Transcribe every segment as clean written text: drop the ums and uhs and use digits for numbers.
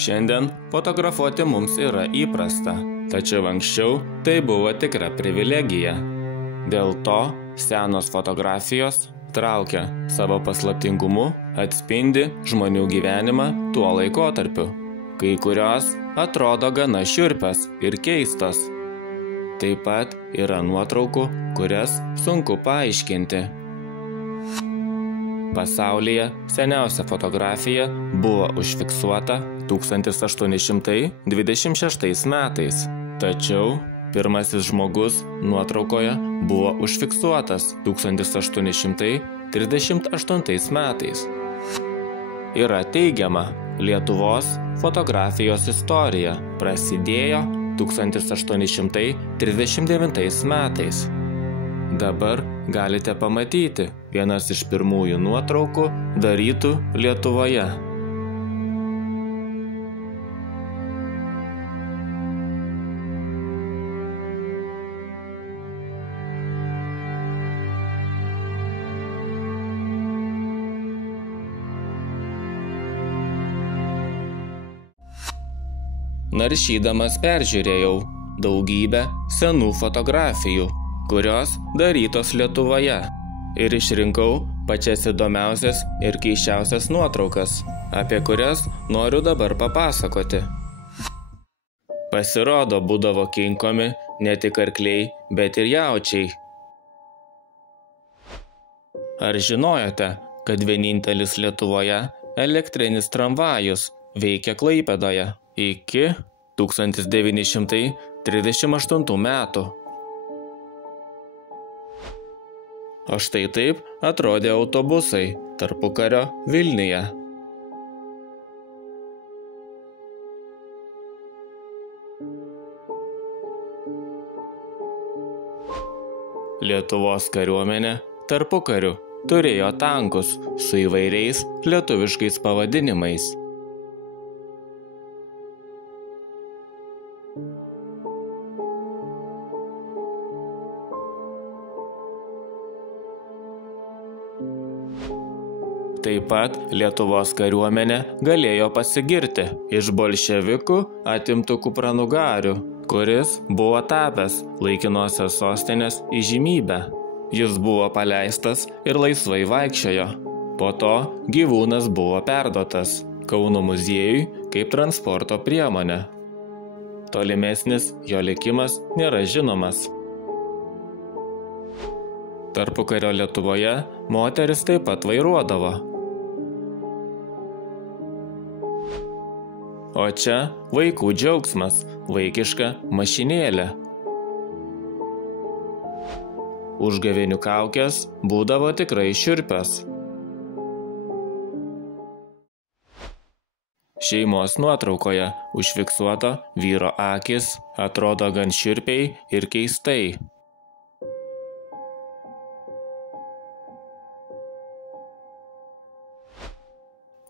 Šiandien fotografuoti mums yra įprasta, tačiau anksčiau tai buvo tikra privilegija. Dėl to senos fotografijos traukia savo paslaptingumu, atspindi žmonių gyvenimą tuo laikotarpiu. Kai kurios atrodo gana šiurpios ir keistos. Taip pat yra nuotraukų, kurias sunku paaiškinti. Pasaulyje seniausia fotografija buvo užfiksuota 1826 metais, tačiau pirmasis žmogus nuotraukoje buvo užfiksuotas 1838 metais. Yra teigiama, Lietuvos fotografijos istorija prasidėjo 1839 metais. Dabar galite pamatyti vienas iš pirmųjų nuotraukų darytų Lietuvoje. Naršydamas peržiūrėjau daugybę senų fotografijų, kurios darytos Lietuvoje, ir išrinkau pačias įdomiausias ir keisčiausias nuotraukas, apie kurias noriu dabar papasakoti. Pasirodo, būdavo kinkomi ne tik arkliai, bet ir jaučiai. Ar žinojote, kad vienintelis Lietuvoje elektrinis tramvajus veikia Klaipėdoje iki 1938 metų? O štai taip atrodė autobusai tarpukario Vilniuje. Lietuvos kariuomenė tarpukariu turėjo tankus su įvairiais lietuviškais pavadinimais. Taip pat Lietuvos kariuomenė galėjo pasigirti iš bolševikų atimtų kupranugarių, kuris buvo tapęs laikinosios sostinės įžymybe. Jis buvo paleistas ir laisvai vaikščiojo. Po to gyvūnas buvo perduotas Kauno muziejui kaip transporto priemonė. Tolimesnis jo likimas nėra žinomas. Tarpukario Lietuvoje moteris taip pat vairuodavo. O čia vaikų džiaugsmas, vaikiška mašinėlė. Užgavėnių kaukės būdavo tikrai šiurpios. Šeimos nuotraukoje užfiksuoto vyro akys atrodo gan šiurpiai ir keistai.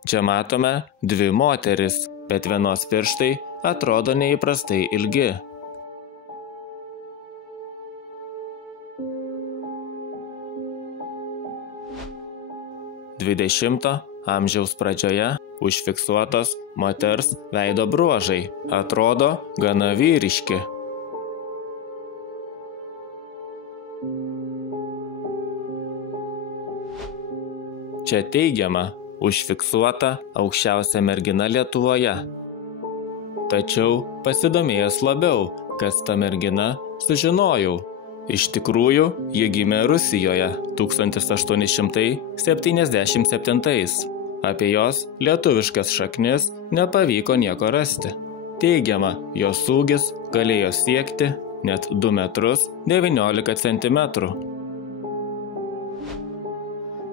Čia matome dvi moteris, bet vienos pirštai atrodo neįprastai ilgi. XX amžiaus pradžioje užfiksuotos moters veido bruožai atrodo gana vyriški. Čia teigiama, užfiksuota aukščiausia mergina Lietuvoje. Tačiau pasidomėjęs labiau, kas ta mergina, sužinojau. Iš tikrųjų, ji gimė Rusijoje 1877. Apie jos lietuviškas šaknis nepavyko nieko rasti. Teigiama, jos ūgis galėjo siekti net 2 metrus 19 centimetrų.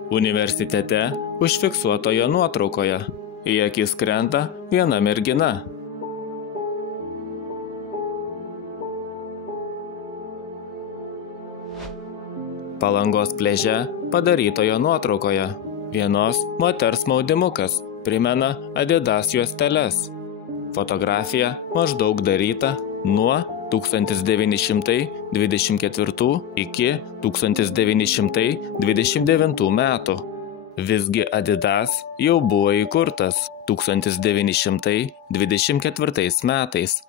Universitete užfiksuotoje nuotraukoje į akis krenta viena mergina. Palangos pliaže padarytoje nuotraukoje vienos moters maudymukas primena Adidas juosteles. Fotografija maždaug daryta nuo 1924 iki 1929 metų. Visgi Adidas jau buvo įkurtas 1924 metais.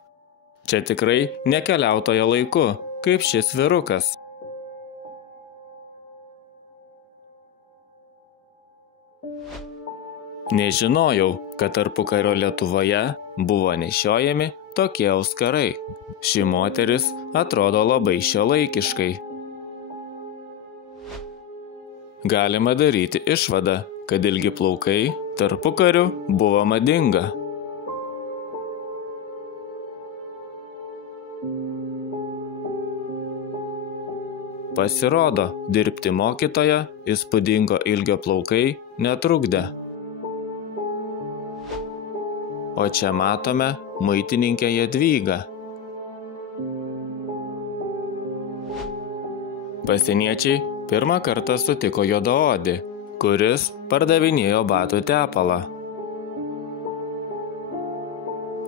Čia tikrai nekeliautojo laiku, kaip šis vyrukas. Nežinojau, kad tarpukario Lietuvoje buvo nešiojami tokie auskarai. Ši moteris atrodo labai šiuolaikiškai. Galima daryti išvadą, kad ilgi plaukai tarpukariu buvo madinga. Pasirodo, dirbti mokytoja įspūdingo ilgio plaukai netrukdė. O čia matome muitininkę Jadvygą. Pasieniečiai pirmą kartą sutiko juodaodį, kuris pardavinėjo batų tepalą.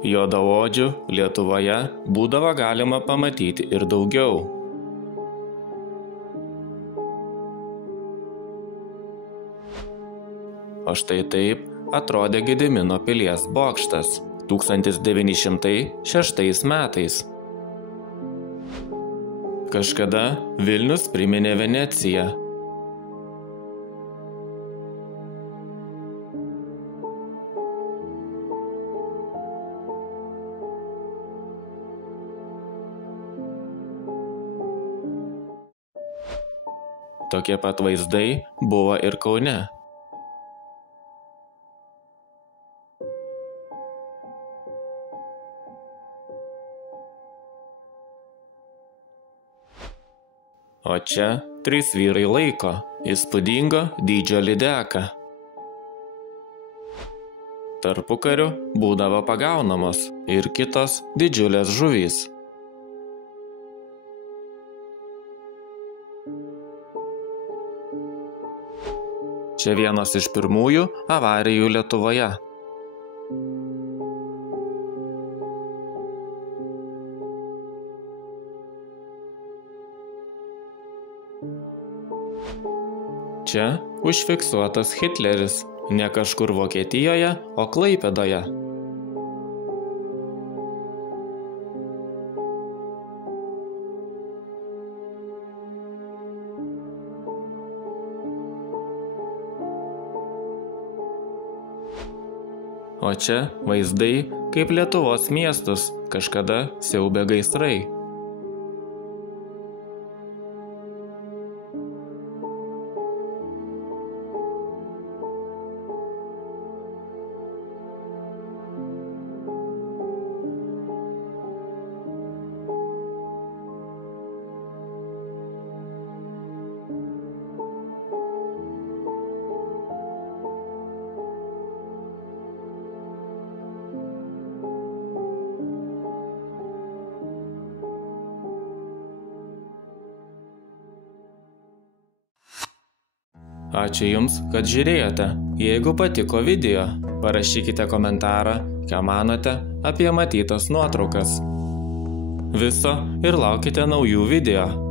Juodaodžių Lietuvoje būdavo galima pamatyti ir daugiau. O štai taip atrodė Gedimino pilies bokštas 1906 metais. Kažkada Vilnius priminė Veneciją. Tokie pat vaizdai buvo ir Kaune. O čia 3 vyrai laiko įspūdingo dydžio lydeką. Tarpukariu būdavo pagaunamos ir kitos didžiulės žuvys. Čia vienos iš pirmųjų avarijų Lietuvoje. Čia užfiksuotas Hitleris, ne kažkur Vokietijoje, o Klaipėdoje. O čia vaizdai, kaip Lietuvos miestus kažkada siaubė gaisrai. Ačiū Jums, kad žiūrėjote. Jeigu patiko video, parašykite komentarą, ką manote apie matytas nuotraukas. Viso ir laukite naujų video.